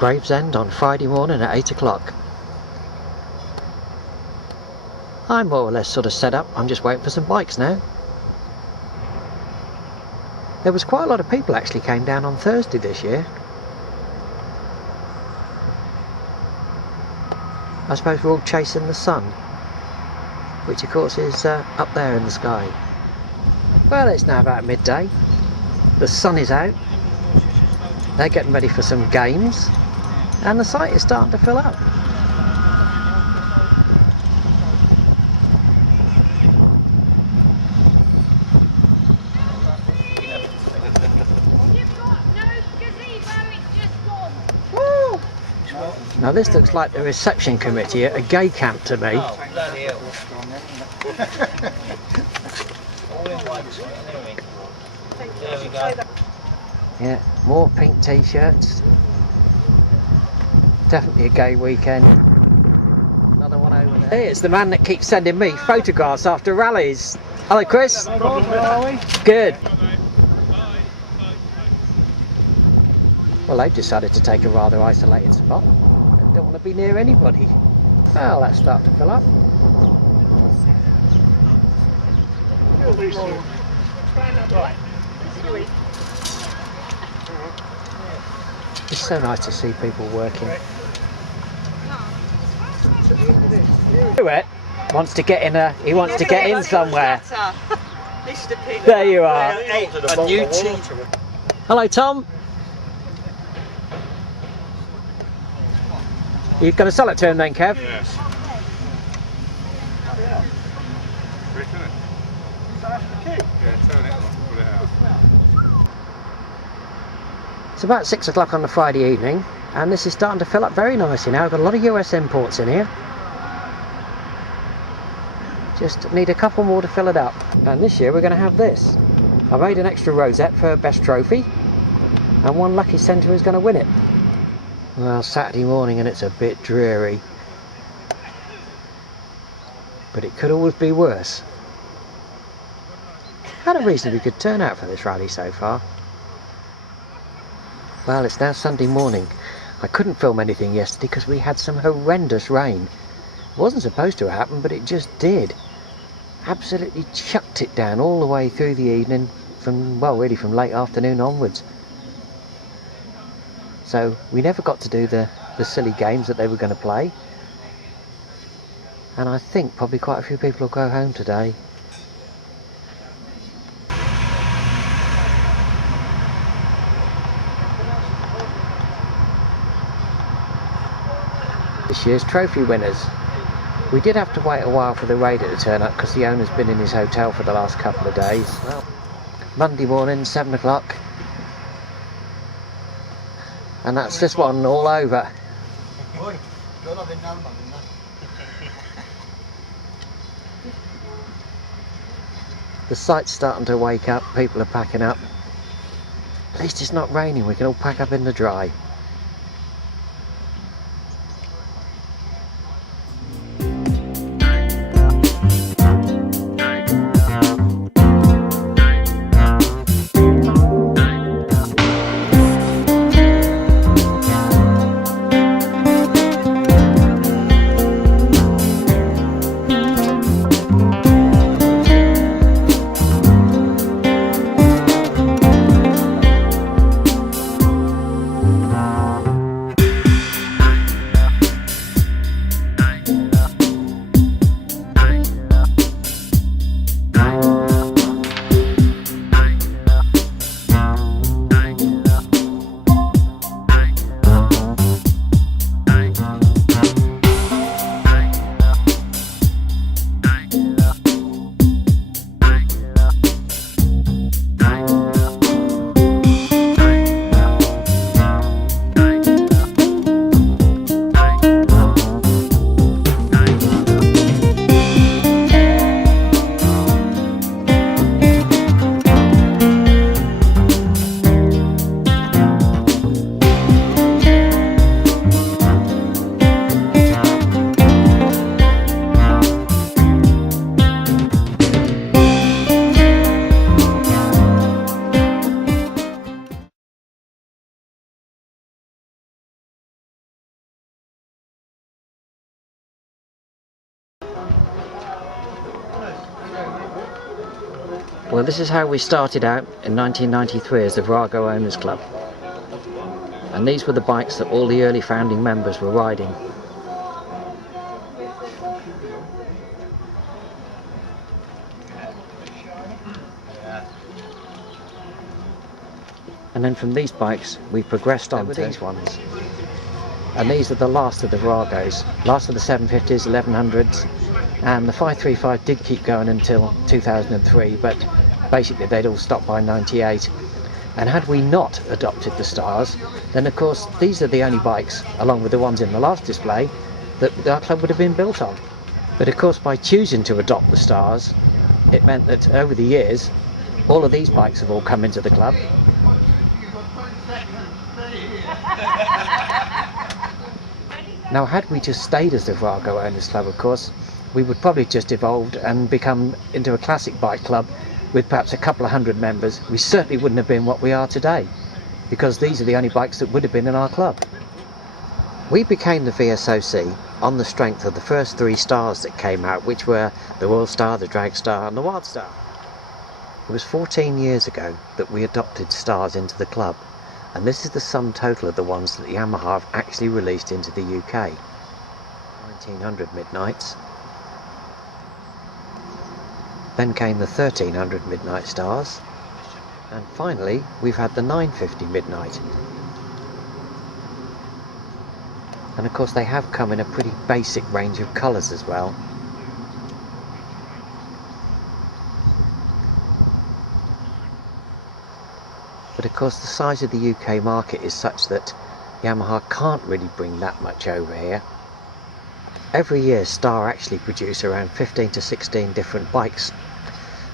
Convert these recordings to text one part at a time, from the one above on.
Gravesend on Friday morning at 8 o'clock. I'm more or less sort of set up. I'm just waiting for some bikes now. There was quite a lot of people actually came down on Thursday this year. I suppose we're all chasing the sun, which of course is up there in the sky. Well, it's now about midday. The sun is out. They're getting ready for some games, and the site is starting to fill up. Now this looks like the reception committee at a gay camp to me. Yeah, more pink t-shirts. Definitely a gay weekend. Another one over there. Hey, it's the man that keeps sending me photographs after rallies. Hello, Chris. How are we? Good. Well, they've decided to take a rather isolated spot. They don't want to be near anybody. Well, let's start to fill up. It's so nice to see people working. Wants to get in he wants to get in somewhere. There you are. A new cheat. Hello, Tom. You're going to sell it to him then, Kev? Yes. It's about 6 o'clock on the Friday evening, and this is starting to fill up very nicely now. I've got a lot of US imports in here. Just need a couple more to fill it up. And this year we're going to have this. I made an extra rosette for best trophy, and one lucky centre is going to win it. Well, Saturday morning and it's a bit dreary, but it could always be worse. Had a reasonably good turnout for this rally so far. Well, it's now Sunday morning. I couldn't film anything yesterday because we had some horrendous rain. It wasn't supposed to happen, but it just did. Absolutely chucked it down all the way through the evening, from, well, really from late afternoon onwards. So we never got to do the silly games that they were going to play. And I think probably quite a few people will go home today. This year's trophy winners. We did have to wait a while for the raider to turn up because the owner's been in his hotel for the last couple of days. Well, Monday morning, 7 o'clock. And that's this one all over. The site's starting to wake up, people are packing up. At least it's not raining, we can all pack up in the dry. Well, this is how we started out in 1993 as the Virago Owners Club. And these were the bikes that all the early founding members were riding. And then from these bikes we progressed on to these ones. And these are the last of the Viragos, last of the 750s, 1100s, and the 535 did keep going until 2003, but basically they'd all stopped by 98. And had we not adopted the Stars, then of course these are the only bikes, along with the ones in the last display, that our club would have been built on. But of course by choosing to adopt the Stars, it meant that over the years all of these bikes have all come into the club. Now had we just stayed as the Virago Owners Club, of course, we would probably just evolved and become into a classic bike club with perhaps a couple of hundred members. We certainly wouldn't have been what we are today, because these are the only bikes that would have been in our club. We became the VSOC on the strength of the first 3 Stars that came out, which were the Royal Star, the Drag Star and the Wild Star. It was 14 years ago that we adopted Stars into the club, and this is the sum total of the ones that Yamaha have actually released into the UK. 1900 Midnights. Then came the 1300 Midnight Stars, and finally we've had the 950 Midnight. And of course they have come in a pretty basic range of colours as well. But of course the size of the UK market is such that Yamaha can't really bring that much over here. Every year Star actually produce around 15 to 16 different bikes,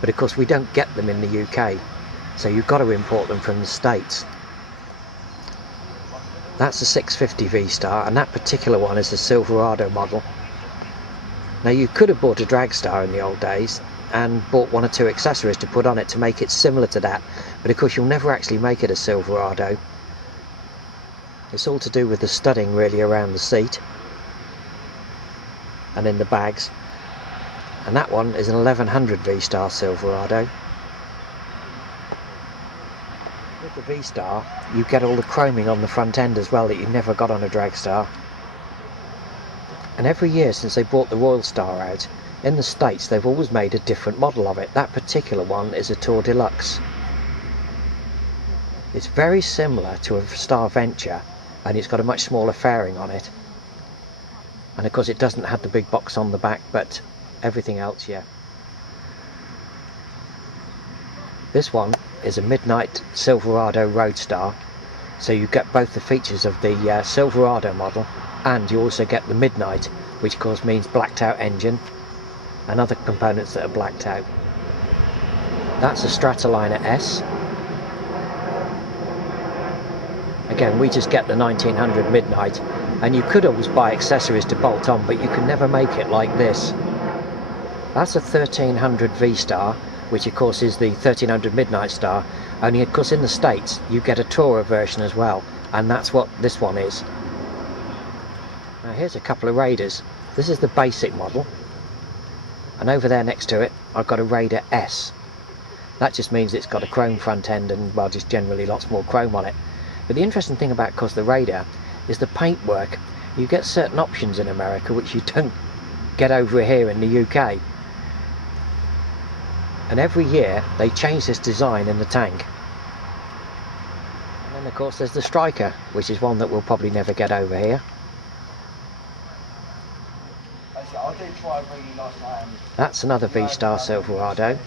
but of course we don't get them in the UK, so you've got to import them from the States. That's a 650 V-Star, and that particular one is a Silverado model. Now you could have bought a Drag Star in the old days and bought 1 or 2 accessories to put on it to make it similar to that, but of course you'll never actually make it a Silverado. It's all to do with the studding really around the seat and in the bags. And that one is an 1100 V-Star Silverado. With the V-Star you get all the chroming on the front end as well that you never got on a Drag Star. And every year since they brought the Royal Star out, in the States they've always made a different model of it. That particular one is a Tour Deluxe. It's very similar to a Star Venture, and it's got a much smaller fairing on it. And of course it doesn't have the big box on the back, but everything else, yeah. This one is a Midnight Silverado Roadstar, so you get both the features of the Silverado model, and you also get the Midnight, which of course means blacked out engine and other components that are blacked out. That's a Stratoliner S. Again, we just get the 1900 Midnight, and you could always buy accessories to bolt on, but you can never make it like this. That's a 1300 V-Star, which of course is the 1300 Midnight Star, only of course in the States you get a Tourer version as well, and that's what this one is. Now here's a couple of Raiders. This is the basic model, and over there next to it I've got a Raider S. That just means it's got a chrome front end and, well, just generally lots more chrome on it. But the interesting thing about, of course, the Raider is the paintwork. You get certain options in America which you don't get over here in the UK. And every year they change this design in the tank. And then of course there's the Striker, which is one that we'll probably never get over here. That's another V-Star Silverado,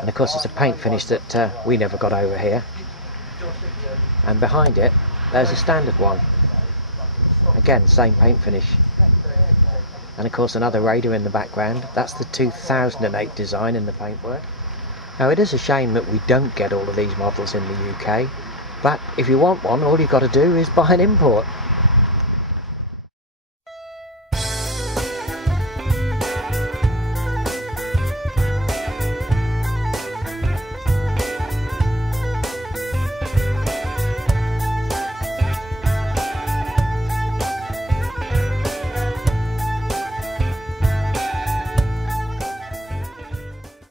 and of course it's a paint finish that we never got over here. And behind it there's a standard one, again same paint finish. And of course another Raider in the background. That's the 2008 design in the paintwork. Now it is a shame that we don't get all of these models in the UK, but if you want one all you've got to do is buy an import.